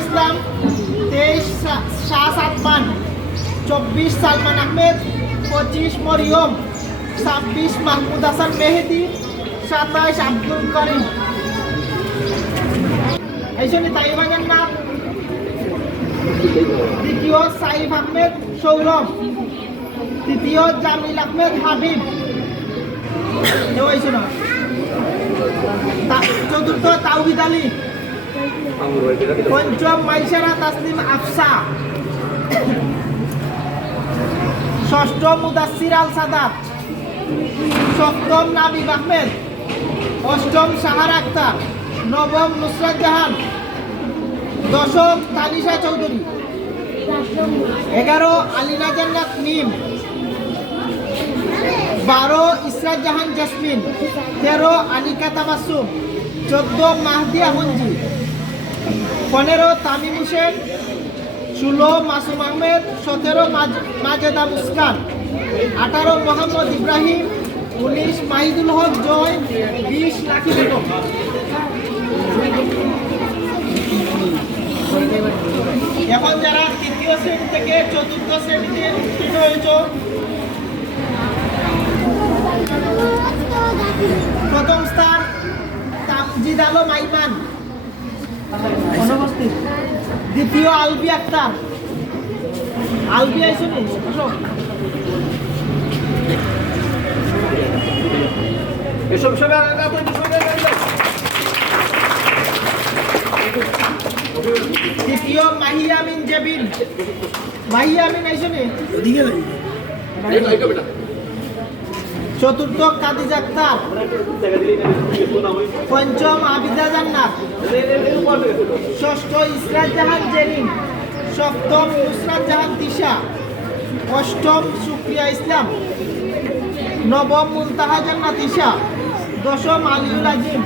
ইসলাম, তেইশ শাহ সাতমান, চব্বিশ সালমান আহমেদ, পঁচিশ মরিয়ম, ছাব্বিশ মাহমুদ হাসান মেহেদি, সাতাইশ আব্দুল করিম। এই জন্য তাইবানের নাম দ্বিতীয় সাইফ আহমেদ সৌরভ, তৃতীয় জামিল আহমেদ হাবিব। চতুর্থ তাওহিদ আলী। পঞ্চম মাইসারা তাসলিম আফসা। ষষ্ঠ মুদাসির আল সাদাত। সপ্তম নাবিব আহমেদ। অষ্টম সাহার আক্তার নবম নুসরাত জাহান। দশম তানিশা চৌধুরী। এগারো আলিনা জান্নাত নিম বারো ইসরাত জাহান জেসমিন। তেরো আনিকা তাবাসুম চোদ্দ মাহদি আহমজি পনেরো তামিম হোসেন, ষোলো মাসুম আহমেদ, সতেরো মাজ- মাজেদা মুস্কান। আঠারো মোহাম্মদ ইব্রাহিম, উনিশ মাহিদুল হক জয়, বিশ লাকি বেগম। এখন যারা তৃতীয় শ্রেণি থেকে চতুর্থ শ্রেণীতে উত্তীর্ণ হয়েছ, প্রথম স্থান তামজিদ আলম আইমান। অনুপস্থিত দ্বিতীয় আলবি আক্তার। আলবি আইসনি আসো। এসব জানলো। দ্বিতীয় মাহিয়া আমিন জেবিন। মাহিয়া আমিন আইসনি এই তো, এই তো বেটা। চতুর্থ কাদিজ আক্তার পঞ্চম আবিদা জান্নাত। ষষ্ঠ ইসরাত জাহান জেরিন সপ্তম নুসরাত জাহান তিশা। অষ্টম সুপ্রিয়া ইসলাম। নবম মুলতাহা জান্নাত ইশা দশম আলিউল আজিম।